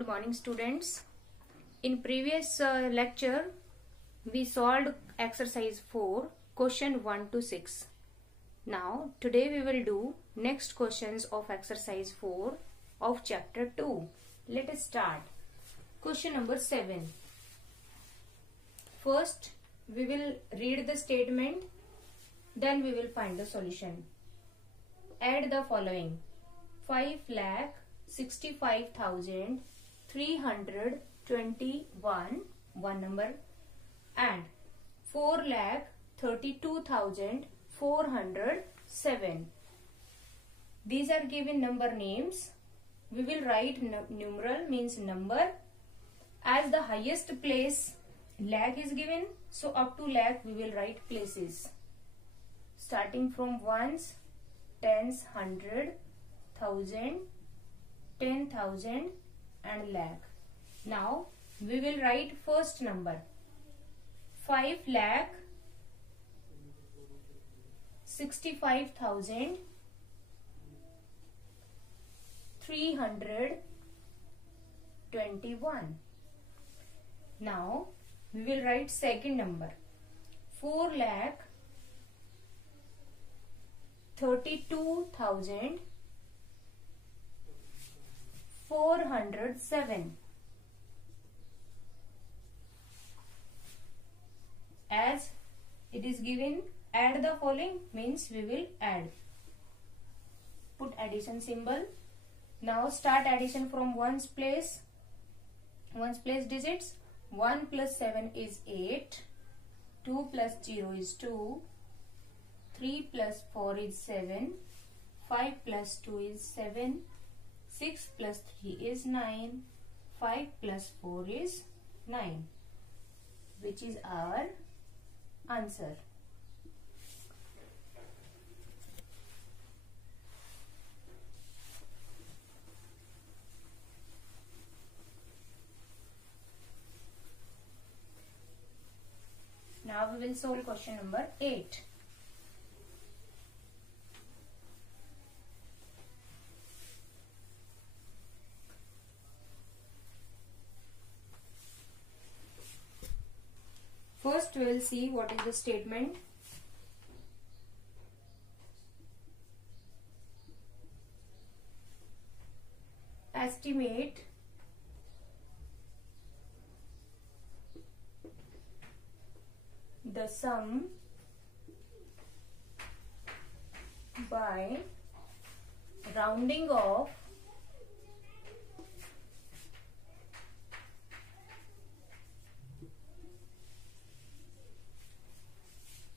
Good morning, students. In previous lecture, we solved exercise 4, question 1 to 6. Now, today we will do next questions of exercise 4 of chapter 2. Let us start. Question number 7. First, we will read the statement, then we will find the solution. Add the following: 5,65,321, one number, and 4,32,407. These are given number names. We will write numeral, means number. As the highest place lakh is given, so up to lakh we will write places. Starting from ones, tens, hundred, thousand, 10,000 and lakh. Now we will write first number 5,65,321. Now we will write second number 4,32,407. As it is given, add the following, means we will add. Put addition symbol. Now start addition from ones place digits. 1 plus 7 is 8. 2 plus 0 is 2. 3 plus 4 is 7. 5 plus 2 is 7. 6 plus 3 is 9. 5 plus 4 is 9, which is our answer. Now we will solve question number 8. First we will see what is the statement. Estimate the sum by rounding off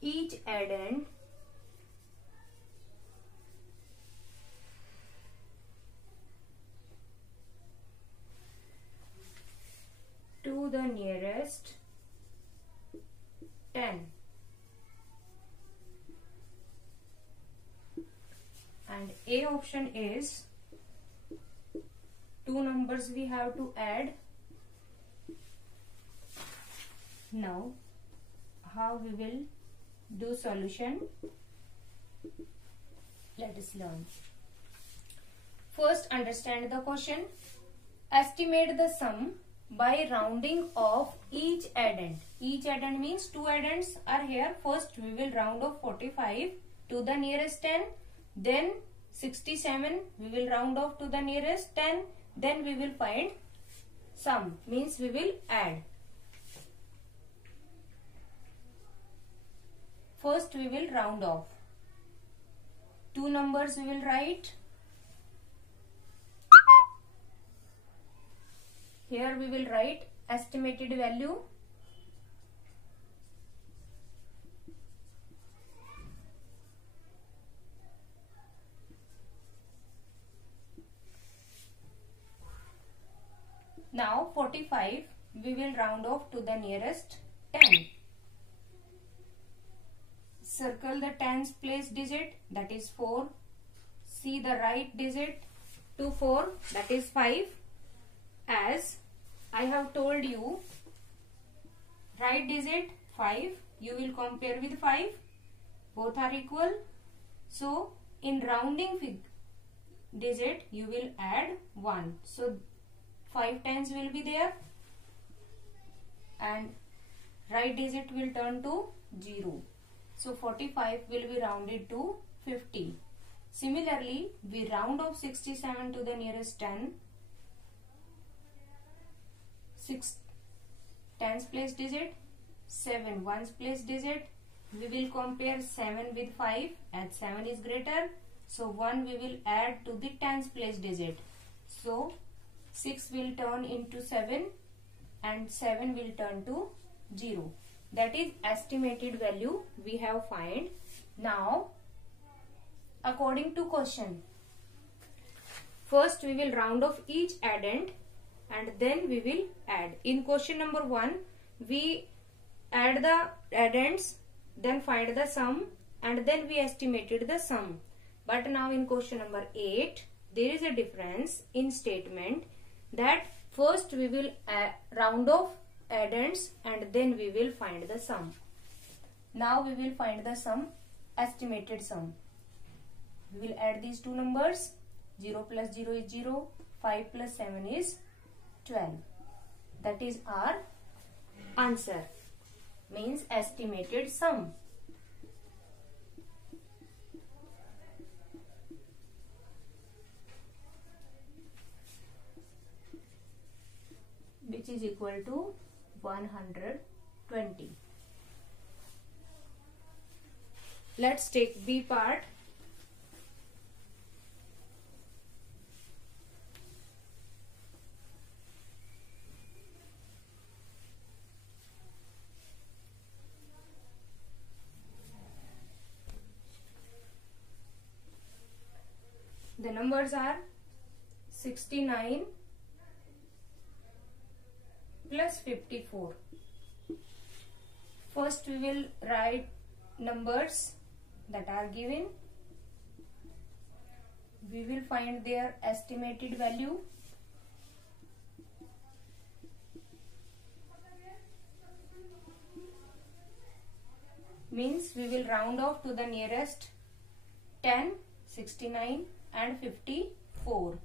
each addend to the nearest 10. And A option is two numbers we have to add. Now how we will do solution, let us learn. First, understand the question. Estimate the sum by rounding off each addend. Each addend means two addends are here. First we will round off 45 to the nearest 10. Then 67 we will round off to the nearest 10. Then we will find sum, means we will add. First we will round off. Two numbers we will write. Here we will write estimated value. Now 45 we will round off to the nearest 10. Circle the tens place digit, that is 4. See the right digit to 4, that is 5. As I have told you, right digit 5, you will compare with 5. Both are equal. So in rounding digit you will add 1. So 5 tens will be there and right digit will turn to 0. So 45 will be rounded to 50. Similarly, we round off 67 to the nearest 10. 6 tens place digit, 7 ones place digit. We will compare 7 with 5 as 7 is greater. So 1 we will add to the tens place digit. So 6 will turn into 7 and 7 will turn to 0. That is estimated value we have find. Now according to question, first we will round off each addend and then we will add. In question number 1 we add the addends, then find the sum and then we estimated the sum. But now in question number 8 there is a difference in statement that first we will round off addends and then we will find the sum. Now we will find the sum, estimated sum. We will add these two numbers. 0 plus 0 is 0, 5 plus 7 is 12. That is our answer, means estimated sum. Which is equal to 120. Let's take B part. The numbers are 69 plus 54. First we will write numbers that are given. We will find their estimated value. Means we will round off to the nearest 10, 69 and 54.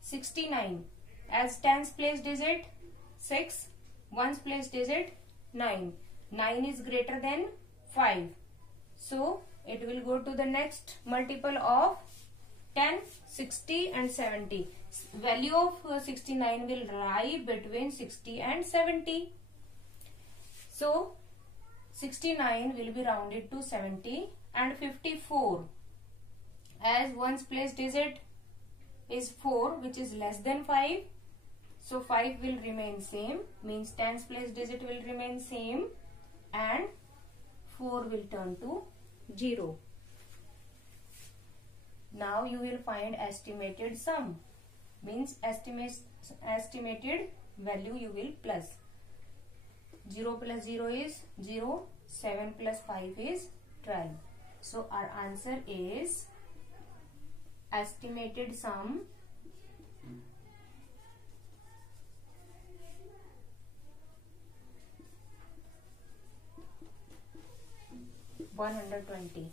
69 as tens place digit 6, ones place digit 9. 9 is greater than 5. So it will go to the next multiple of 10, 60 and 70. Value of 69 will lie between 60 and 70. So 69 will be rounded to 70 and 54. As ones place digit is 4 which is less than 5. So 5 will remain same, means tens place digit will remain same and 4 will turn to 0. Now you will find estimated sum, means estimated value you will plus. 0 plus 0 is 0, 7 plus 5 is 12. So our answer is estimated sum 120.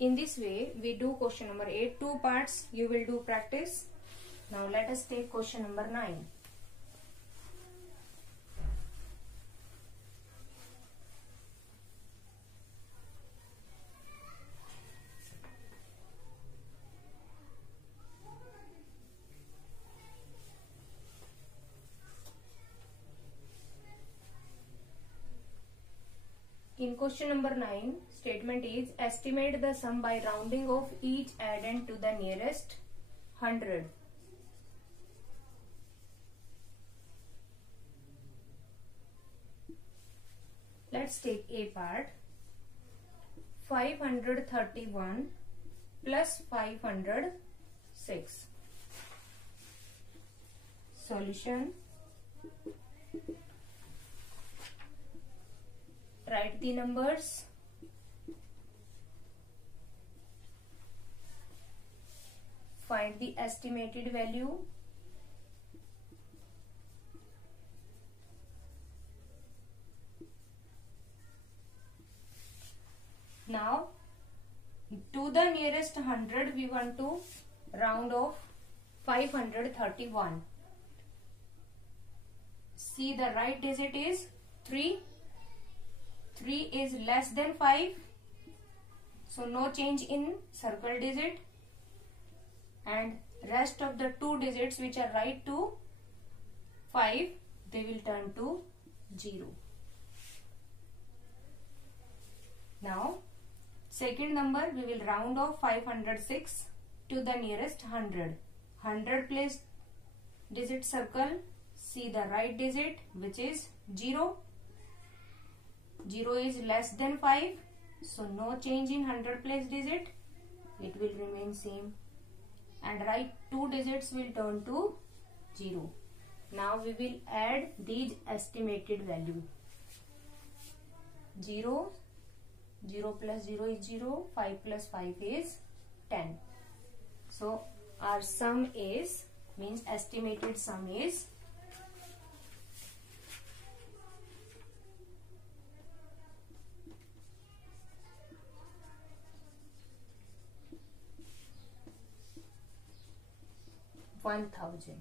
In this way we do question number 8. 2 parts you will do practice. Now let us take question number 9. In question number 9, statement is estimate the sum by rounding off each addend to the nearest 100. Let's take A part. 531 plus 506. Solution. Write the numbers. Find the estimated value. Now, to the nearest 100 we want to round off 531. see the right digit is 3. 3 is less than 5. So no change in circle digit. And rest of the 2 digits which are right to 5, they will turn to 0. Now, second number, we will round off 506 to the nearest 100. 100 place digit circle, see the right digit which is 0. 0 is less than 5, so no change in 100 place digit, it will remain same. And right 2 digits will turn to 0. Now we will add these estimated value. 0, 0 plus 0 is 0, 5 plus 5 is 10. So our sum is, means estimated sum is 1000.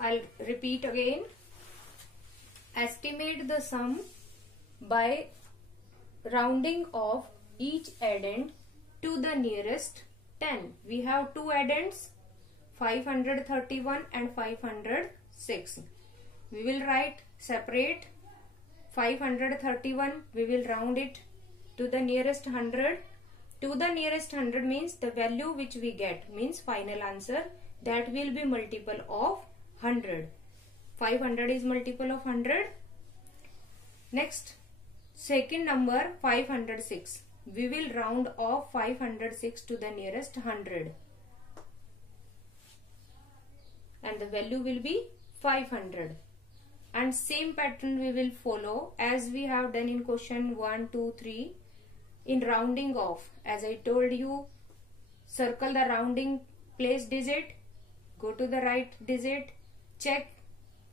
I'll repeat again. Estimate the sum by rounding off each addend to the nearest 10. We have two addends, 531 and 506. We will write separate. 531, we will round it to the nearest 100. To the nearest 100 means the value which we get, means final answer, that will be multiple of 100. 500 is multiple of 100. Next, second number 506. We will round off 506 to the nearest 100. And the value will be 500. And same pattern we will follow as we have done in question 1, 2, 3. In rounding off, as I told you, circle the rounding place digit, go to the right digit, check,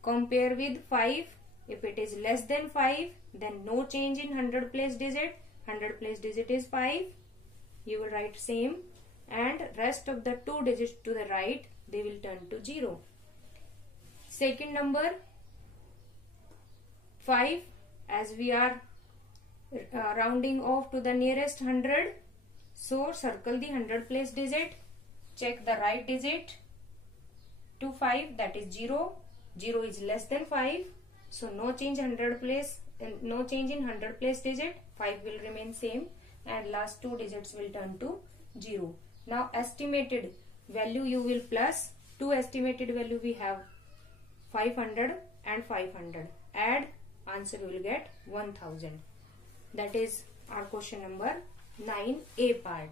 compare with 5. If it is less than 5, then no change in 100 place digit. 100 place digit is 5. You will write same, and rest of the 2 digits to the right, they will turn to 0. Second number 5, as we are rounding off to the nearest 100, so circle the 100 place digit, check the right digit to 5, that is 0. 0 is less than 5, so no change 100 place, no change in 100 place digit. 5 will remain same, and last 2 digits will turn to 0. Now estimated value you will plus. Two estimated value we have, 500 and 500. Add, answer you will get 1000. That is our question number 9A part.